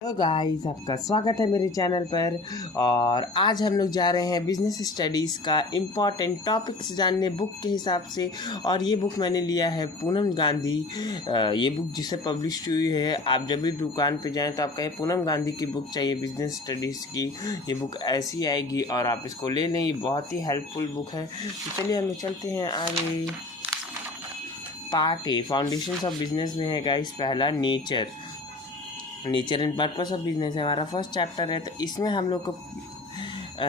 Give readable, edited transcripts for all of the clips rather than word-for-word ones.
तो गाइस आपका स्वागत है मेरे चैनल पर। और आज हम लोग जा रहे हैं बिजनेस स्टडीज़ का इम्पॉर्टेंट टॉपिक्स जानने बुक के हिसाब से। और ये बुक मैंने लिया है पूनम गांधी। ये बुक जिससे पब्लिश हुई है। आप जब भी दुकान पे जाएं तो आप कहें पूनम गांधी की बुक चाहिए बिजनेस स्टडीज़ की, ये बुक ऐसी आएगी और आप इसको ले लें। ये बहुत ही हेल्पफुल बुक है। तो चलिए हम लोग चलते हैं आगे। Part A foundations of business में है गाइस पहला nature and purpose of business है हमारा फर्स्ट चैप्टर है। तो इसमें हम लोग को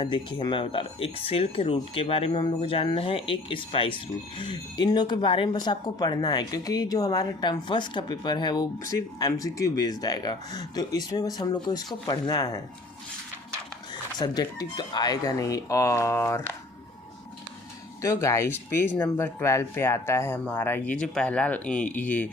देखिए मैं बता रहा हूँ, एक सिल्क रूट के बारे में हम लोग को जानना है, एक स्पाइस रूट। इन लोग के बारे में बस आपको पढ़ना है, क्योंकि जो हमारा टर्म फर्स्ट का पेपर है वो सिर्फ MCQ बेस्ड आएगा। तो इसमें बस हम लोग को इसको पढ़ना है, सब्जेक्टिव तो आएगा नहीं। और तो गाइस पेज नंबर 12 पे आता है हमारा ये जो पहला ये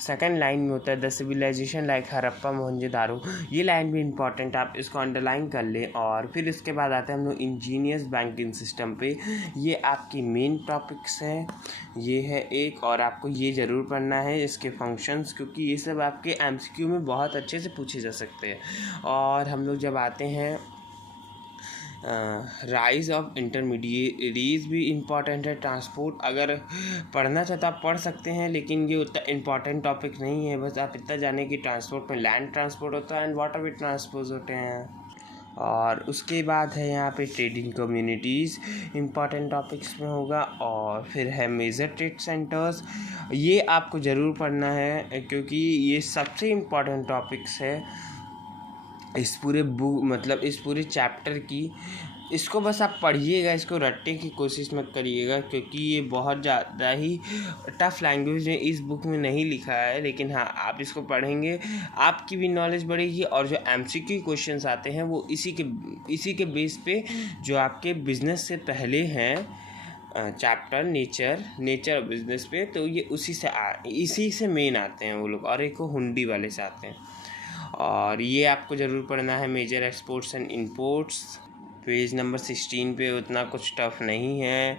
सेकंड लाइन में होता है, the civilization like Harappa Mohenjodaro. ये लाइन भी इम्पॉर्टेंट, आप इसको अंडरलाइन कर लें। और फिर इसके बाद आते हैं हम लोग इंजीनियस बैंकिंग सिस्टम पे। ये आपकी मेन टॉपिक्स हैं, ये है एक। और आपको ये ज़रूर पढ़ना है इसके फंक्शंस, क्योंकि ये सब आपके MCQ में बहुत अच्छे से पूछे जा सकते हैं। और हम लोग जब आते हैं राइज ऑफ इंटरमीडिएरीज भी इम्पॉर्टेंट है। ट्रांसपोर्ट अगर पढ़ना चाहता आप पढ़ सकते हैं, लेकिन ये उतना इम्पॉर्टेंट टॉपिक नहीं है। बस आप इतना जाने कि ट्रांसपोर्ट में लैंड ट्रांसपोर्ट होता है एंड वाटर वे ट्रांसपोर्ट होते हैं। और उसके बाद है यहाँ पे ट्रेडिंग कम्युनिटीज़ इम्पॉर्टेंट टॉपिक्स में होगा। और फिर है मेजर ट्रेड सेंटर्स, ये आपको ज़रूर पढ़ना है, क्योंकि ये सबसे इम्पॉर्टेंट टॉपिक्स है इस पूरे बुक, मतलब इस पूरे चैप्टर की। इसको बस आप पढ़िएगा, इसको रटने की कोशिश मत करिएगा, क्योंकि ये बहुत ज़्यादा ही टफ़ लैंग्वेज में इस बुक में नहीं लिखा है। लेकिन हाँ, आप इसको पढ़ेंगे आपकी भी नॉलेज बढ़ेगी। और जो MCQ क्वेश्चंस आते हैं वो इसी के बेस पे जो आपके बिजनेस से पहले हैं चैप्टर नेचर ऑफ बिजनेस पे, तो ये इसी से मेन आते हैं वो लोग। और एक हुंडी वाले से आते हैं। और ये आपको ज़रूर पढ़ना है, major exports and imports. Page number 16 पे उतना कुछ टफ नहीं है।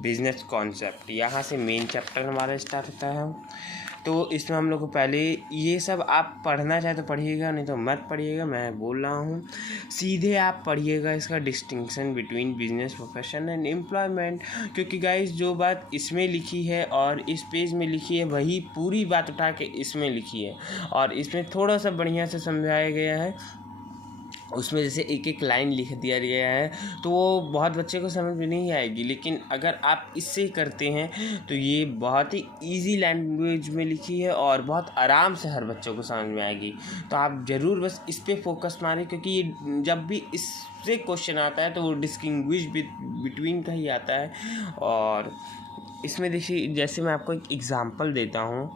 बिजनेस कॉन्सेप्ट, यहाँ से मेन चैप्टर हमारा स्टार्ट होता है। तो इसमें हम लोग को पहले ये सब आप पढ़ना चाहे तो पढ़िएगा, नहीं तो मत पढ़िएगा, मैं बोल रहा हूँ। सीधे आप पढ़िएगा इसका distinction between business profession and employment, क्योंकि गाइस जो बात इसमें लिखी है और इस पेज में लिखी है वही पूरी बात उठा के इसमें लिखी है। और इसमें थोड़ा सा बढ़िया से समझाया गया है। उसमें जैसे एक एक लाइन लिख दिया गया है, तो वो बहुत बच्चे को समझ में नहीं आएगी। लेकिन अगर आप इससे करते हैं तो ये बहुत ही इजी लैंग्वेज में लिखी है और बहुत आराम से हर बच्चों को समझ में आएगी। तो आप ज़रूर बस इस पे फोकस मारें, क्योंकि ये जब भी इससे क्वेश्चन आता है तो वो डिस्टिंग्विश बिटवीन का ही आता है। और इसमें देखिए, जैसे मैं आपको एक एग्ज़ाम्पल देता हूँ।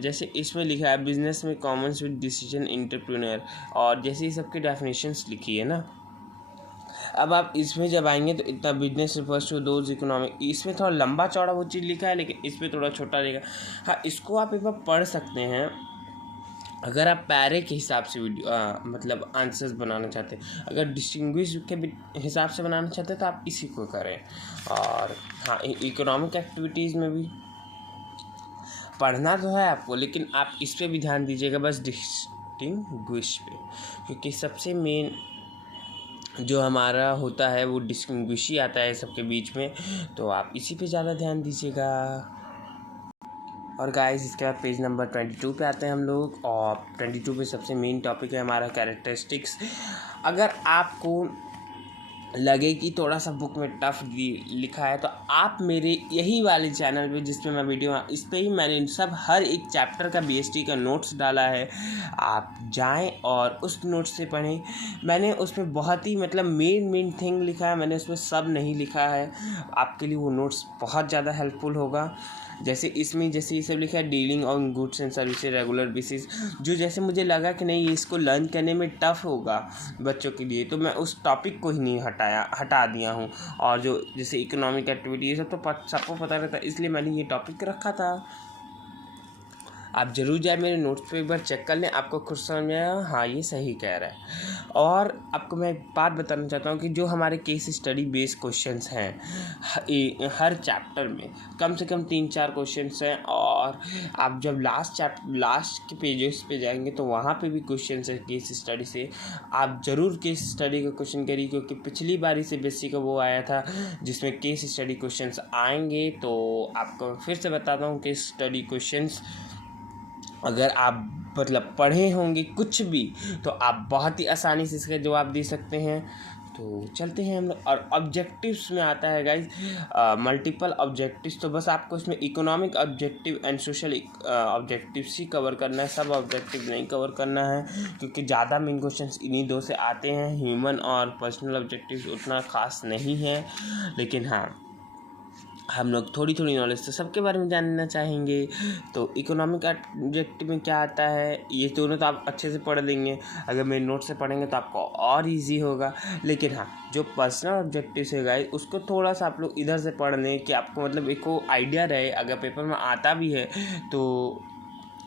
जैसे इसमें लिखा है बिजनेस में कॉमन्स विद डिसीजन एंटरप्रेन्योर, और जैसे ये सबकी डेफिनेशंस लिखी है ना। अब आप इसमें जब आएंगे तो इतना business refers to those economic, इसमें थोड़ा लंबा चौड़ा वो चीज़ लिखा है, लेकिन इस पर थोड़ा छोटा रहेगा। हाँ, इसको आप एक बार पढ़ सकते हैं अगर आप पैरे के हिसाब से मतलब आंसर्स बनाना चाहते हैं। अगर डिस्टिंग्विश के हिसाब से बनाना चाहते हैं तो आप इसी को करें। और हाँ, इकोनॉमिक एक्टिविटीज़ में भी पढ़ना तो है आपको, लेकिन आप इस पे भी ध्यान दीजिएगा, बस डिस्टिंग्विश पे, क्योंकि सबसे मेन जो हमारा होता है वो डिस्टिंग्विश ही आता है सबके बीच में। तो आप इसी पे ज़्यादा ध्यान दीजिएगा। और गाइस इसके बाद पेज नंबर 22 पे आते हैं हम लोग। और 22 पे सबसे मेन टॉपिक है हमारा कैरेक्टरिस्टिक्स। अगर आपको लगे कि थोड़ा सा बुक में टफ लिखा है तो आप मेरे यही वाले चैनल पे, जिसपे मैं वीडियो इस पे ही मैंने सब हर एक चैप्टर का BST का नोट्स डाला है, आप जाएं और उस नोट्स से पढ़ें। मैंने उसमें बहुत ही मतलब मेन थिंग लिखा है, मैंने उसमें सब नहीं लिखा है। आपके लिए वो नोट्स बहुत ज़्यादा हेल्पफुल होगा। जैसे इसमें जैसे ये सब लिखा है dealing on goods and services regular basis, जो जैसे मुझे लगा कि नहीं इसको लर्न करने में टफ़ होगा बच्चों के लिए, तो मैं उस टॉपिक को ही नहीं हटा दिया हूँ। और जो जैसे इकोनॉमिक एक्टिविटी ये सब तो सबको पता रहता है, इसलिए मैंने ये टॉपिक रखा था। आप ज़रूर जाए मेरे नोट्स पे एक बार चेक कर लें, आपको खुद समझ में आएगा हाँ ये सही कह रहा है। और आपको मैं एक बात बताना चाहता हूँ कि जो हमारे केस स्टडी बेस्ड क्वेश्चंस हैं हर चैप्टर में कम से कम 3-4 क्वेश्चंस हैं, और आप जब लास्ट के पेजेस पे जाएंगे तो वहाँ पे भी क्वेश्चंस है केस स्टडी से। आप ज़रूर केस स्टडी का क्वेश्चन करिए, क्योंकि पिछली बारी से बेसिक का वो आया था जिसमें केस स्टडी क्वेश्चंस आएंगे। तो आपको फिर से बताता हूँ केस स्टडी क्वेश्चंस अगर आप मतलब पढ़े होंगे कुछ भी तो आप बहुत ही आसानी से इसका जवाब दे सकते हैं। तो चलते हैं हम लोग, और ऑब्जेक्टिव्स में आता है गाइज मल्टीपल ऑब्जेक्टिव्स। तो बस आपको इसमें economic objective and social objectives he cover करना है, सब ऑब्जेक्टिव नहीं कवर करना है, क्योंकि ज़्यादा मेन क्वेश्चंस इन्हीं दो से आते हैं। ह्यूमन और पर्सनल ऑब्जेक्टिव्स उतना खास नहीं है, लेकिन हाँ हम लोग थोड़ी नॉलेज तो सबके बारे में जानना चाहेंगे। तो इकोनॉमिक ऑब्जेक्टिव में क्या आता है, ये दोनों तो आप अच्छे से पढ़ लेंगे, अगर मेरे नोट से पढ़ेंगे तो आपको और इजी होगा। लेकिन हाँ जो पर्सनल ऑब्जेक्टिव है गाइस उसको थोड़ा सा आप लोग इधर से पढ़ लें कि आपको मतलब एक को आइडिया रहे, अगर पेपर में आता भी है तो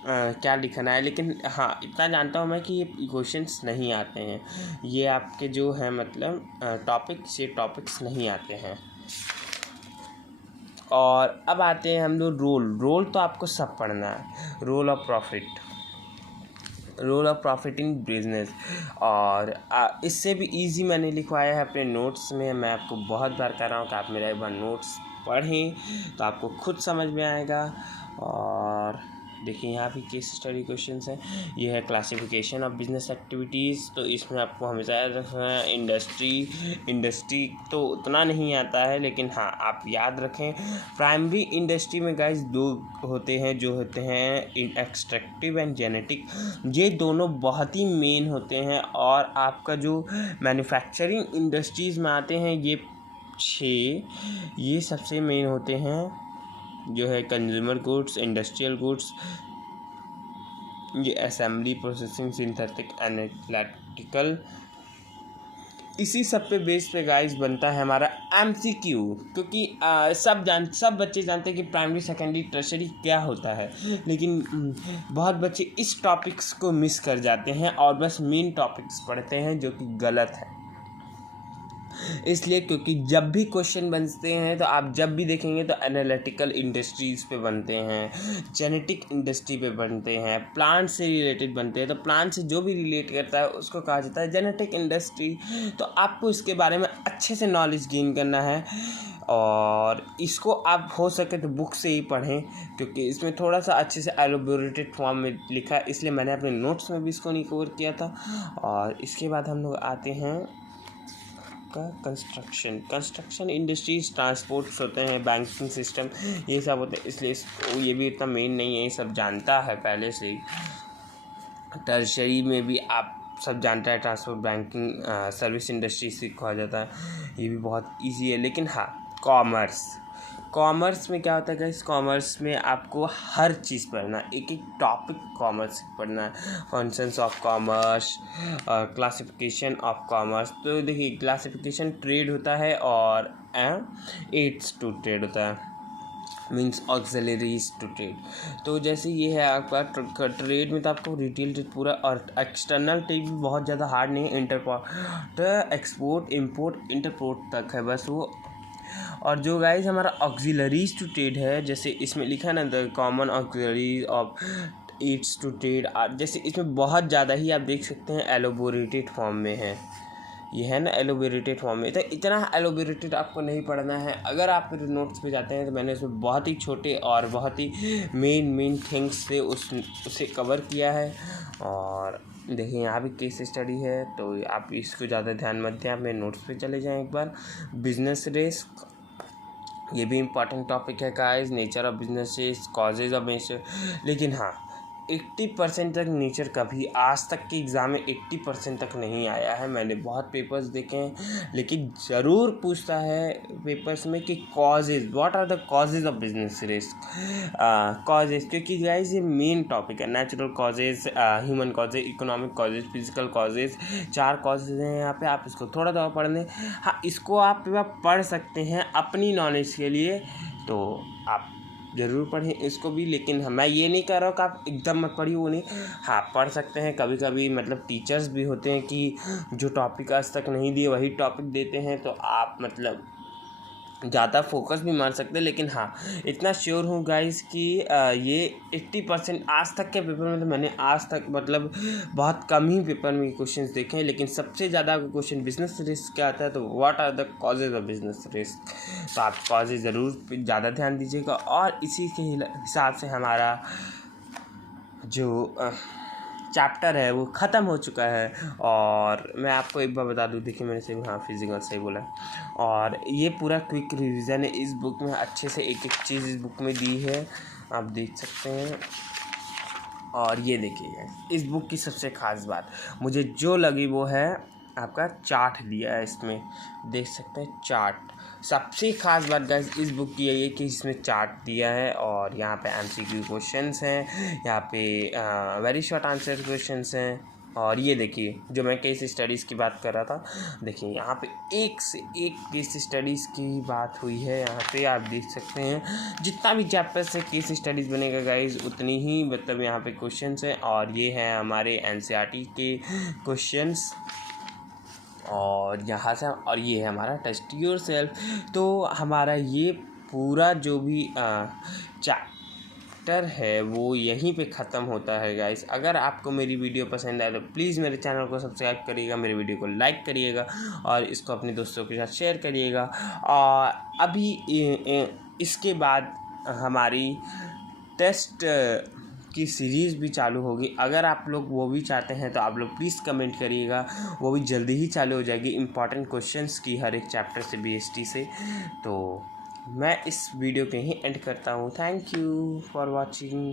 क्या लिखना है। लेकिन हाँ इतना जानता हूँ मैं कि ये क्वेश्चंस नहीं आते हैं, ये आपके जो है मतलब टॉपिक्स नहीं आते हैं। और अब आते हैं हम लोग रोल तो आपको सब पढ़ना है, role of profit in business. और इससे भी इजी मैंने लिखवाया है अपने नोट्स में, मैं आपको बहुत बार कह रहा हूँ कि आप मेरा एक बार नोट्स पढ़ें तो आपको खुद समझ में आएगा। और देखिए यहाँ भी केस स्टडी क्वेश्चंस हैं, ये है क्लासिफिकेशन ऑफ बिजनेस एक्टिविटीज़। तो इसमें आपको हमेशा याद रखना है इंडस्ट्री तो उतना नहीं आता है, लेकिन हाँ आप याद रखें प्राइमरी इंडस्ट्री में गाइस दो होते हैं, जो होते हैं एक्सट्रैक्टिव एंड जेनेटिक। ये दोनों बहुत ही मेन होते हैं। और आपका जो मैन्युफैक्चरिंग इंडस्ट्रीज़ में आते हैं ये सबसे मेन होते हैं, जो है कंज्यूमर गुड्स, इंडस्ट्रियल गुड्स, ये असेंबली, प्रोसेसिंग, सिंथेटिक, एनालिटिकल। इसी सब पे बेस पे गाइस बनता है हमारा MCQ, क्योंकि सब बच्चे जानते हैं कि प्राइमरी, सेकेंडरी, टर्शरी क्या होता है, लेकिन बहुत बच्चे इस टॉपिक्स को मिस कर जाते हैं और बस मेन टॉपिक्स पढ़ते हैं, जो कि गलत है। इसलिए क्योंकि जब भी क्वेश्चन बनते हैं तो आप जब भी देखेंगे तो एनालिटिकल इंडस्ट्रीज़ पे बनते हैं, जेनेटिक इंडस्ट्री पे बनते हैं, प्लांट से रिलेटेड बनते हैं। तो प्लांट से जो भी रिलेट करता है उसको कहा जाता है जेनेटिक इंडस्ट्री। तो आपको इसके बारे में अच्छे से नॉलेज गेन करना है, और इसको आप हो सके तो बुक से ही पढ़ें, क्योंकि इसमें थोड़ा सा अच्छे से एलोबोरेटेड फॉर्म में लिखा है, इसलिए मैंने अपने नोट्स में भी इसको नहीं कवर किया था। और इसके बाद हम लोग आते हैं कंस्ट्रक्शन इंडस्ट्रीज, ट्रांसपोर्ट्स होते हैं, बैंकिंग सिस्टम, ये सब होते हैं। इसलिए ये भी इतना मेन नहीं है, ये सब जानता है पहले से ही। टर्शरी में भी आप सब जानता है, ट्रांसपोर्ट, बैंकिंग, सर्विस इंडस्ट्री से कहा जाता है, ये भी बहुत इजी है। लेकिन हाँ कॉमर्स में क्या होता है गाइस, कॉमर्स में आपको हर चीज़ पढ़ना है, एक टॉपिक कॉमर्स पढ़ना है, functions of commerce, classification of commerce. तो देखिए क्लासिफिकेशन ट्रेड होता है और एड्स टू ट्रेड होता है, मीन्स ऑक्सिलरीज टू ट्रेड। तो जैसे ये है आपका ट्रेड में तो आपको रिटेल ट्रेड पूरा, और एक्सटर्नल ट्रेड भी बहुत ज़्यादा हार्ड नहीं है, इंटरपोर्ट, एक्सपोर्ट, इंपोर्ट, इंटरपोर्ट तक है बस वो। और जो गाइस हमारा ऑक्सिलरीज टू ट्रेड है, जैसे इसमें लिखा है ना the common auxiliaries of aids to trade, जैसे इसमें बहुत ज़्यादा ही आप देख सकते हैं एलोबोरेटेड फॉर्म में है, ये है ना एलोबोरेटेड फॉर्म में। तो इतना एलोबोरेटेड आपको नहीं पढ़ना है। अगर आप मेरे नोट्स पे जाते हैं तो मैंने उसमें बहुत ही छोटे और बहुत ही मेन थिंग्स से उसे कवर किया है। और देखिए यहाँ भी केस स्टडी है, तो आप इसको ज़्यादा ध्यान मत दें, आप मेरे नोट्स पे चले जाएं एक बार। बिजनेस रिस्क, ये भी इम्पॉर्टेंट टॉपिक है guys, nature of businesses, causes of nature. लेकिन हाँ 80% तक नेचर कभी आज तक के एग्ज़ाम में 80% तक नहीं आया है। मैंने बहुत पेपर्स देखे हैं, लेकिन ज़रूर पूछता है पेपर्स में कि causes, what are the causes of business risk, causes, क्योंकि गाइस ये मेन टॉपिक है। Natural causes, human causes, economic causes, physical causes, 4 causes हैं यहाँ पे। आप इसको थोड़ा थोड़ा पढ़ लें। हाँ इसको आप पढ़ सकते हैं अपनी नॉलेज के लिए, तो आप ज़रूर पढ़ें इसको भी। लेकिन मैं ये नहीं कह रहा हूँ कि आप एकदम मत पढ़िए, वो नहीं, हाँ पढ़ सकते हैं कभी कभी। मतलब टीचर्स भी होते हैं कि जो टॉपिक आज तक नहीं दिए वही टॉपिक देते हैं, तो आप मतलब ज़्यादा फोकस भी मार सकते हैं। लेकिन हाँ इतना श्योर हूँ गाइस कि ये 80% आज तक के पेपर में, तो मैंने आज तक मतलब बहुत कम ही पेपर में क्वेश्चंस देखे हैं, लेकिन सबसे ज़्यादा क्वेश्चन बिजनेस रिस्क का आता है। तो what are the causes of business risk, तो आप कॉजेज ज़रूर ज़्यादा ध्यान दीजिएगा। और इसी के हिसाब से हमारा जो चैप्टर है वो ख़त्म हो चुका है। और मैं आपको एक बार बता दूं, देखिए मैंने सही, हाँ फिजिकल सही बोला। और ये पूरा क्विक रिवीजन है इस बुक में, अच्छे से एक एक चीज़ इस बुक में दी है, आप देख सकते हैं। और ये देखिए इस बुक की सबसे ख़ास बात मुझे जो लगी वो है आपका चार्ट दिया है इसमें, देख सकते हैं चार्ट। सबसे ख़ास बात गाइस इस बुक की है कि इसमें चार्ट दिया है, और यहाँ पे MCQ क्वेश्चंस हैं, यहाँ पे वेरी शॉर्ट आंसर क्वेश्चंस हैं। और ये देखिए जो मैं केस स्टडीज़ की बात कर रहा था, देखिए यहाँ पे एक से एक केस स्टडीज़ की बात हुई है। यहाँ पे आप देख सकते हैं जितना भी चैप्टर से केस स्टडीज़ बनेगा गाइस उतनी ही मतलब यहाँ पे क्वेश्चंस हैं। और ये हैं हमारे NCERT के क्वेश्चंस, और यहाँ से, और ये है हमारा टेस्ट योरसेल्फ। तो हमारा ये पूरा जो भी चैप्टर है वो यहीं पे ख़त्म होता है गाइस। अगर आपको मेरी वीडियो पसंद आए तो प्लीज़ मेरे चैनल को सब्सक्राइब करिएगा, मेरे वीडियो को लाइक करिएगा, और इसको अपने दोस्तों के साथ शेयर करिएगा। और अभी इसके बाद हमारी टेस्ट की सीरीज़ भी चालू होगी। अगर आप लोग वो भी चाहते हैं तो आप लोग प्लीज़ कमेंट करिएगा, वो भी जल्दी ही चालू हो जाएगी, इम्पॉर्टेंट क्वेश्चंस की हर एक चैप्टर से BST से। तो मैं इस वीडियो के ही एंड करता हूँ। Thank you for watching.